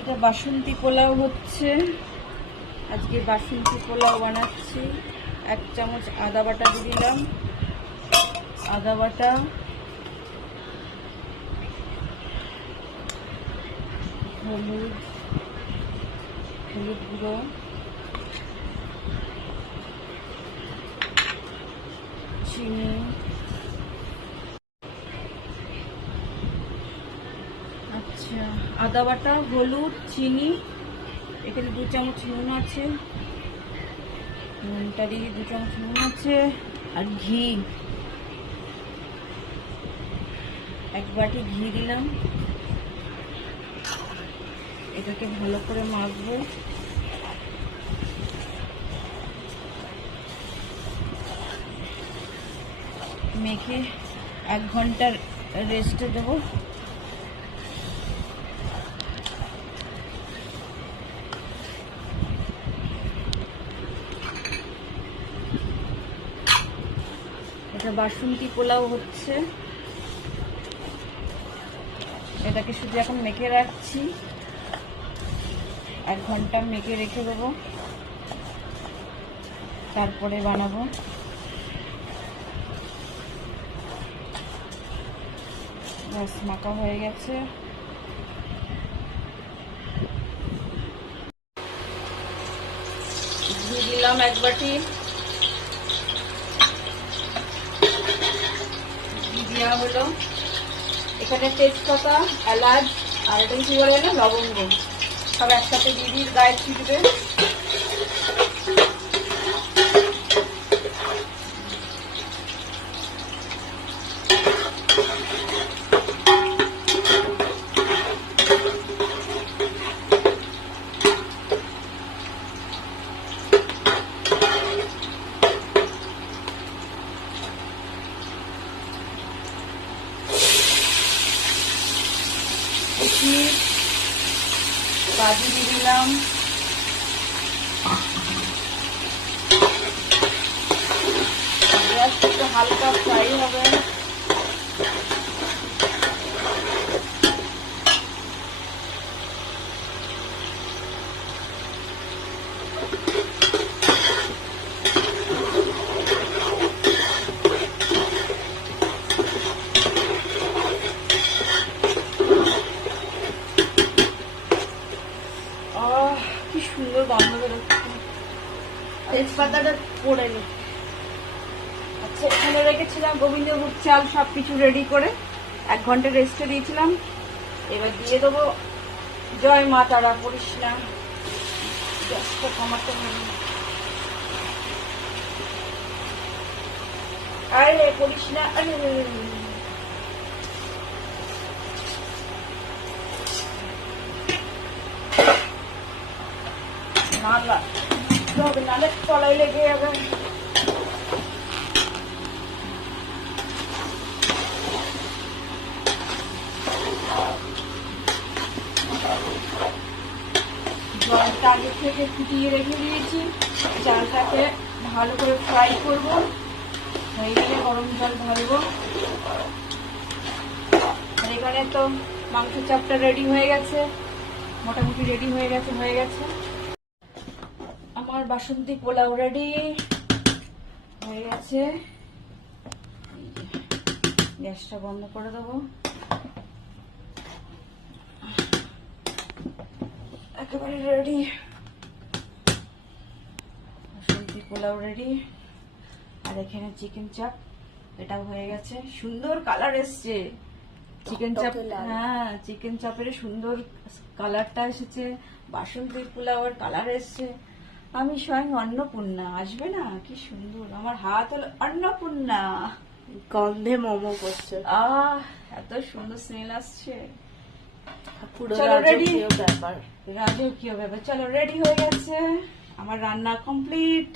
এটা বাসন্তী পোলাও হচ্ছে। আজকে বাসন্তী পোলাও বানাচ্ছি। 1 চামচ আদা বাটা দিয়ে দিলাম, আদা বাটা, হলুদ গুঁড়ো, চিনি, আচ্ছা আদা বাটা, হলুদ, চিনি, এখানে 2 চামচ নুন আছে, নুনটা দিয়ে 2 চামচ নুন আছে, আর ঘি 1 বাটি ঘি দিলাম। এটাকে ভালো করে মাখবো। মেখে 1 ঘন্টা রেস্টে দেবো। এটা বাসন্তী পোলাও হচ্ছে। এটাকে শুধু এখন মেখে রাখছি, 1 ঘন্টা মেখে রেখে দেবো, তারপরে বানাবো। ব্যাস মাখা হয়ে গেছে। ঘি দিলাম 1 বাটি, ঘি দেওয়া হলো। এখানে তেজপাতা, এলাচ আর এটা কি বলে না, লবঙ্গ, সব একসাথে দিয়ে দিই, গায়ে ছিটবে। কাজু দিয়ে দিলাম, একটু হালকা ফ্রাই হবে। কি সুন্দর গন্ধ বেরোচ্ছে। তেজপাতাটা পড়ে নি। আচ্ছা, এখানে রেখেছিলাম গোবিন্দভোগ চাল, সবকিছু রেডি করে 1 ঘন্টা রেস্টে দিয়েছিলাম। এবার দিয়ে দেবো। জয় মা তারা, পড়িস না, গ্যাসটা কমাতে হবে। আরে পড়িস না, আরে নালে তলায় লেগে যাবে। জলটা আগে থেকে ফুটিয়ে রেখে দিয়েছি। চালটাকে ভালো করে ফ্রাই করব, হয়ে গেলে গরম জল ঢালবো। আর এখানে তো মাংস চাপটা রেডি হয়ে গেছে, মোটামুটি রেডি হয়ে গেছে। আমার বাসন্তী পোলাও রেডি হয়ে গেছে। গ্যাসটা বন্ধ করে দেবো। একেবারে রেডি, বাসন্তী পোলাও রেডি। আর এখানে চিকেন চাপ, এটাও হয়ে গেছে। সুন্দর কালার এসছে চিকেন চাপ। হ্যাঁ, চিকেন চাপের সুন্দর কালারটা এসেছে, বাসন্তী পোলাওয়ের কালার এসছে। আমি স্বয়ং অন্নপূর্ণা, আসবে না? কি সুন্দর, আমার হাত হলো অন্নপূর্ণা। গন্ধে মোমো করছে। এত সুন্দর স্মেল আসছে, পুরো রাজকীয় ব্যাপার। রাজকীয় ব্যাপার। চলো, রেডি হয়ে গেছে, আমার রান্না কমপ্লিট।